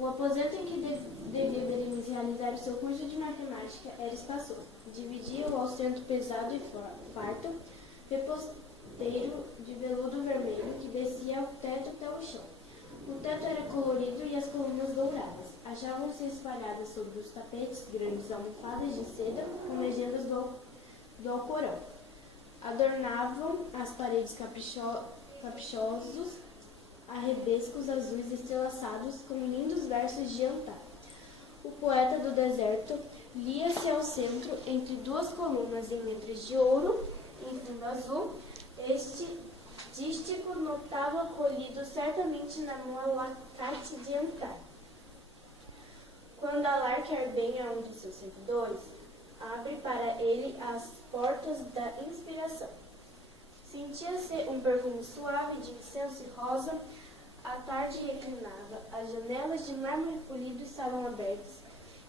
O aposento em que devia Berenice realizar o seu curso de matemática era espaçoso. Dividia-o ao centro pesado e farto, reposteiro de veludo vermelho que descia ao teto até o chão. O teto era colorido e as colunas douradas. Achavam-se espalhadas sobre os tapetes grandes almofadas de seda com legendas do Alcorão. Adornavam as paredes caprichosos arrebescos azuis estrelaçados com lindos versos de Antar. O poeta do deserto lia-se ao centro, entre duas colunas em letras de ouro, em fundo azul. Este dístico notava colhido certamente na mão alacate de Antar. Quando Alá quer bem a um de seus servidores, abre para ele as portas da inspiração. Sentia-se um perfume suave de incenso e rosa. A tarde reclinava, as janelas de mármore polido estavam abertas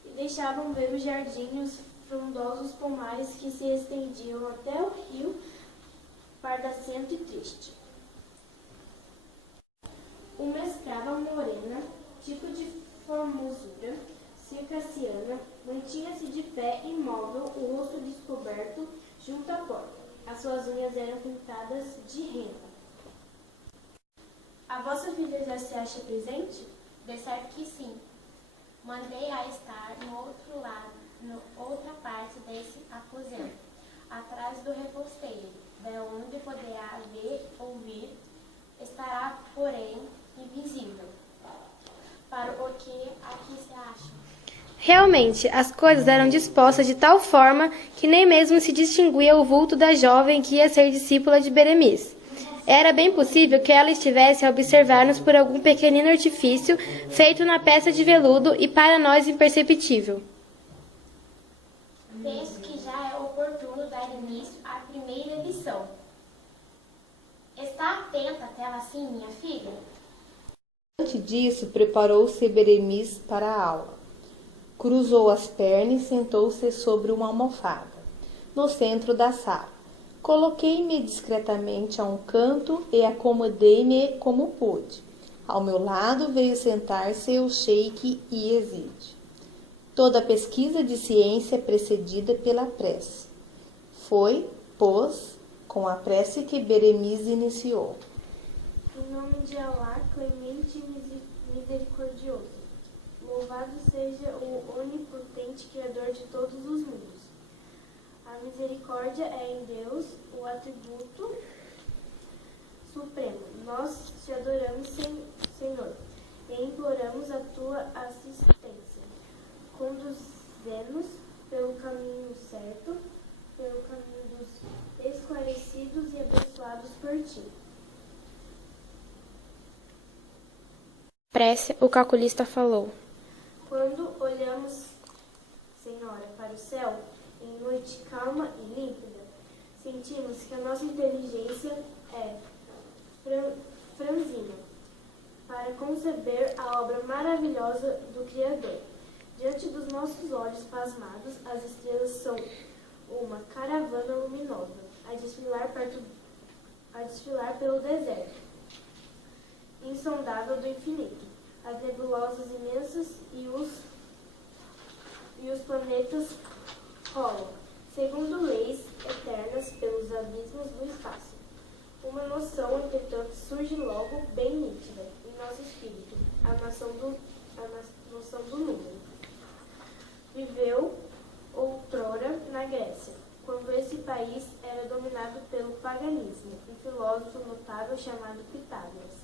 e deixavam ver o jardim e os frondosos pomares que se estendiam até o rio pardacento e triste. Uma escrava morena, tipo de formosura circassiana, mantinha-se de pé imóvel, o rosto descoberto junto à porta. As suas unhas eram pintadas de rena. A vossa filha já se acha presente? De certo que sim. Mandei-a estar no outro lado, outra parte desse aposento, atrás do reposteiro, de onde poderá ver, ouvir, estará, porém, invisível. Para o que aqui se acha? Realmente, as coisas eram dispostas de tal forma que nem mesmo se distinguia o vulto da jovem que ia ser discípula de Beremiz. Era bem possível que ela estivesse a observar-nos por algum pequenino artifício feito na peça de veludo e para nós imperceptível. Penso que já é oportuno dar início à primeira lição. Está atenta até ela assim, minha filha? Diante disso, preparou-se Beremiz para a aula. Cruzou as pernas e sentou-se sobre uma almofada, no centro da sala. Coloquei-me discretamente a um canto e acomodei-me como pude. Ao meu lado veio sentar-se o Sheik Yazid. Toda pesquisa de ciência é precedida pela prece. Foi, pois, com a prece que Beremiz iniciou. Em nome de Alá, clemente e misericordioso. Louvado seja o onipotente Criador de todos os mundos. A misericórdia é em Deus o atributo supremo. Nós te adoramos, Senhor, e imploramos a tua assistência. Conduz-nos pelo caminho certo, pelo caminho dos esclarecidos e abençoados por ti. Prece, o calculista falou. Quando olhamos, Senhora, para o céu, em noite calma e límpida, sentimos que a nossa inteligência é franzina para conceber a obra maravilhosa do Criador. Diante dos nossos olhos pasmados, as estrelas são uma caravana luminosa a desfilar pelo deserto insondável do infinito. As nebulosas imensas e os planetas rolam, segundo leis eternas, pelos abismos do espaço. Uma noção, entretanto, surge logo bem nítida em nosso espírito, a noção do número. Viveu outrora na Grécia, quando esse país era dominado pelo paganismo, um filósofo notável chamado Pitágoras.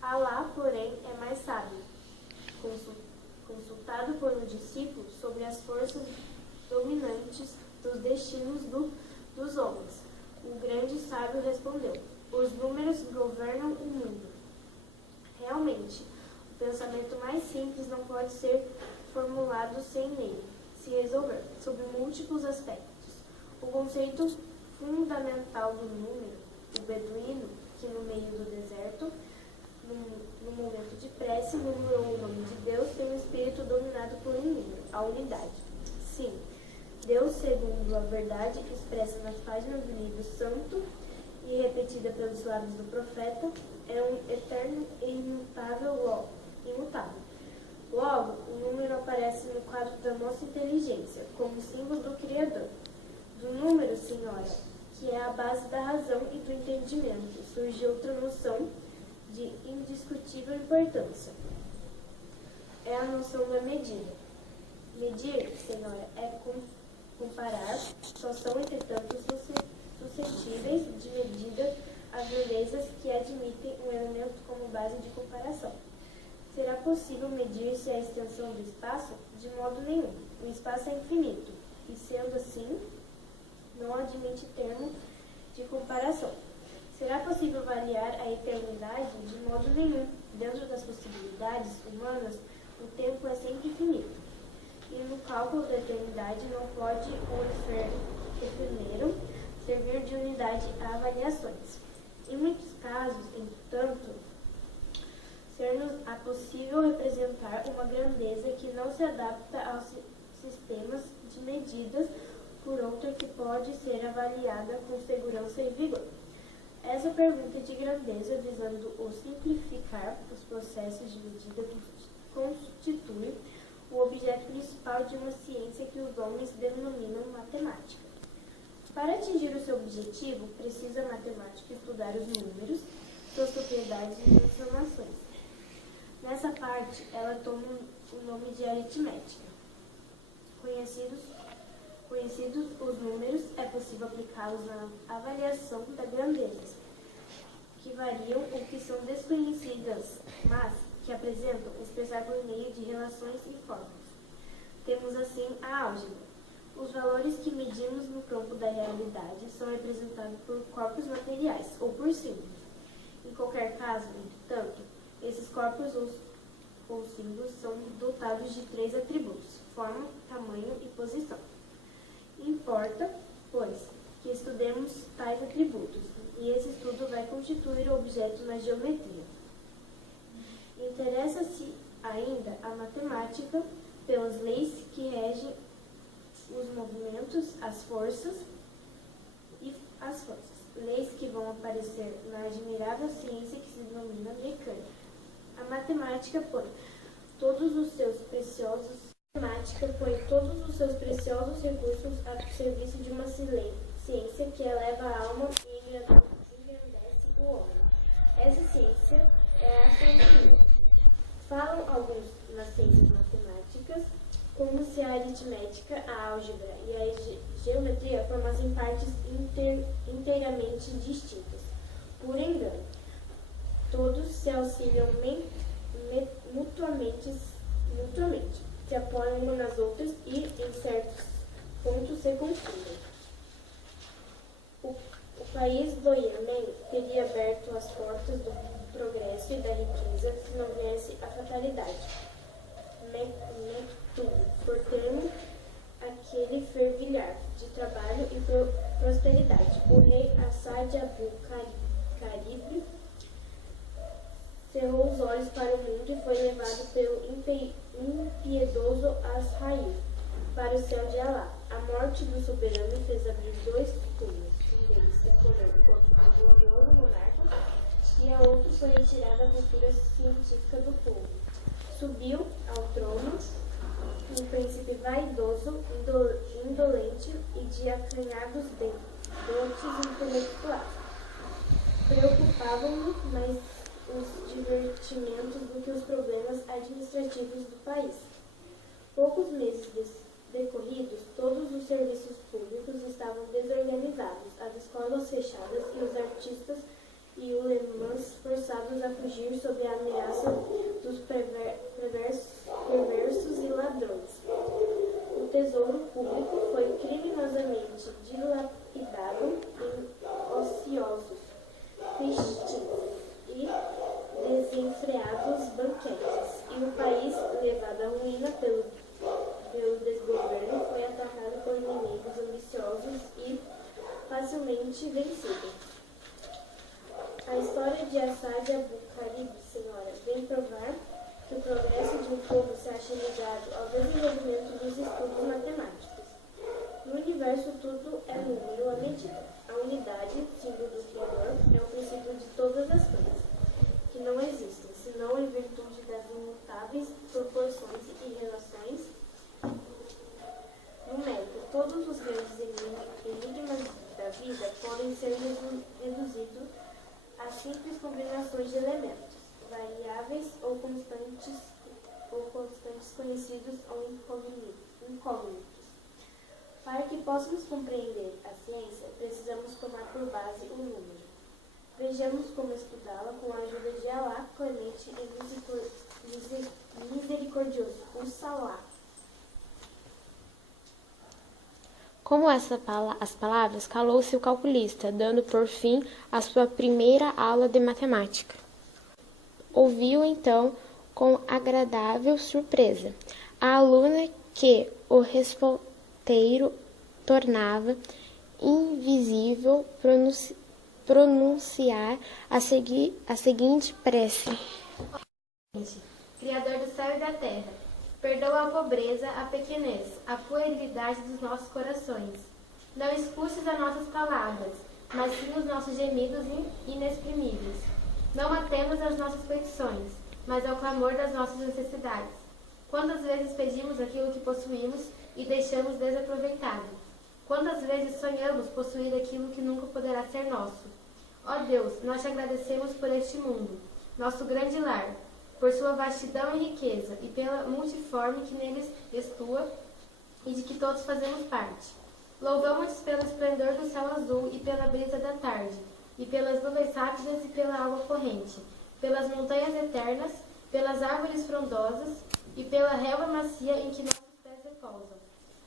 Alá, porém, é mais sábio. Consultado por um discípulo sobre as forças dominantes dos destinos dos homens, o grande sábio respondeu: os números governam o mundo. Realmente, o pensamento mais simples não pode ser formulado sem nele se resolver, sob múltiplos aspectos. O conceito fundamental do número, o beduíno, que no meio do deserto, no momento de prece, numerou o nome de Deus, tem um espírito dominado por um número, a unidade. Sim, Deus, segundo a verdade, expressa nas páginas do livro santo e repetida pelos lábios do profeta, é um eterno e imutável. aparece no quadro da nossa inteligência, como símbolo do Criador. Do número, senhora, que é a base da razão e do entendimento, surge outra noção de indiscutível importância. É a noção da medida. Medir, senhora, é comparar, só são, entretanto, suscetíveis de medida as grandezas que admitem um elemento como base de comparação. Será possível medir-se a extensão do espaço? De modo nenhum. O espaço é infinito, e sendo assim, não admite termo de comparação. Será possível avaliar a eternidade? De modo nenhum. Dentro das possibilidades humanas, o tempo é sempre finito. E no cálculo da eternidade não pode o efêmero servir de unidade a avaliações. Em muitos casos, entretanto, ser-nos possível representar uma grandeza que não se adapta aos sistemas de medidas, por outra que pode ser avaliada com segurança e vigor. Essa pergunta de grandeza, visando o simplificar os processos de medida, constitui o objeto principal de uma ciência que os homens denominam matemática. Para atingir o seu objetivo, precisa a matemática estudar os números, suas propriedades e transformações. Nessa parte, ela toma o nome de aritmética. Conhecidos os números, é possível aplicá-los na avaliação da grandeza, que variam ou que são desconhecidas, mas que apresentam expressar por meio de relações e fórmulas. Temos assim a álgebra. Os valores que medimos no campo da realidade são representados por corpos materiais ou por símbolos. Em qualquer caso, entretanto, esses corpos ou símbolos são dotados de 3 atributos: forma, tamanho e posição. Importa, pois, que estudemos tais atributos, e esse estudo vai constituir o objeto na geometria. Interessa-se ainda a matemática pelas leis que regem os movimentos, as forças, leis que vão aparecer na admirável ciência que se denomina mecânica. A matemática põe todos os seus preciosos recursos a serviço de uma ciência que eleva a alma e engrandece o homem. Essa ciência é a astronomia. Falam alguns nas ciências matemáticas como se a aritmética, a álgebra e a geometria formassem partes inteiramente distintas. Por engano, todos se auxiliam mutuamente, se apoiam umas nas outras e, em certos pontos, se confundem. O país do Iêmen teria aberto as portas do progresso e da riqueza se não viesse a fatalidade. Por termo aquele fervilhar de trabalho e prosperidade. O rei Assad Abu Carib cerrou os olhos para o mundo e foi levado pelo impiedoso Azrail para o céu de Alá. A morte do soberano fez abrir 2 túmulos. Um deles recolheu o corpo do glorioso monarca e a outro foi retirada a cultura científica do povo. Subiu ao trono um príncipe vaidoso, indolente e de acanhados dotes intelectuais. Preocupavam-no mais os divertimentos do que os problemas administrativos do país. Poucos meses decorridos, todos os serviços públicos estavam desorganizados, as escolas fechadas e os artistas e ulemãs forçados a fugir sob a ameaça dos perversos e ladrões. O tesouro público foi criminosamente dilapidado em ociosos festins e desenfreados banquetes, e o país, levado à ruína pelo desgoverno, foi atacado por inimigos ambiciosos e facilmente vencido. A história de Assad Abu Carib, senhora, vem provar que o progresso de um povo se acha ligado ao desenvolvimento dos estudos matemáticos. No universo tudo é número à medida. A unidade, símbolo do Criador, é o princípio de todas as coisas, que não existem, senão em virtude das imutáveis proporções e relações constantes conhecidos ou incógnitos. Para que possamos compreender a ciência, precisamos tomar por base o número. Vejamos como estudá-la com a ajuda de Alá, clemente e misericordioso, o Salá. Como as palavras, calou-se o calculista, dando por fim a sua primeira aula de matemática. Ouviu então com agradável surpresa a aluna que o repousteiro tornava invisível pronunciar a seguinte prece: Criador do céu e da terra, perdoa a pobreza, a pequenez, a puerilidade dos nossos corações. Não escutes as nossas palavras, mas sim os nossos gemidos inexprimíveis. Não matemos as nossas petições, mas ao clamor das nossas necessidades. Quantas vezes pedimos aquilo que possuímos e deixamos desaproveitado? Quantas vezes sonhamos possuir aquilo que nunca poderá ser nosso? Ó Deus, nós te agradecemos por este mundo, nosso grande lar, por sua vastidão e riqueza, e pela multiforme que neles estua e de que todos fazemos parte. Louvamos-te pelo esplendor do céu azul e pela brisa da tarde, e pelas nuvens rápidas e pela água corrente, pelas montanhas eternas, pelas árvores frondosas e pela relva macia em que nossos pés repousam.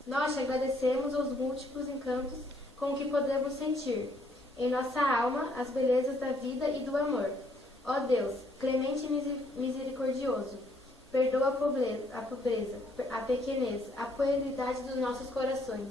Nós te agradecemos os múltiplos encantos com que podemos sentir em nossa alma as belezas da vida e do amor. Ó Deus, clemente e misericordioso, perdoa a pobreza, a pequenez, a puerilidade dos nossos corações.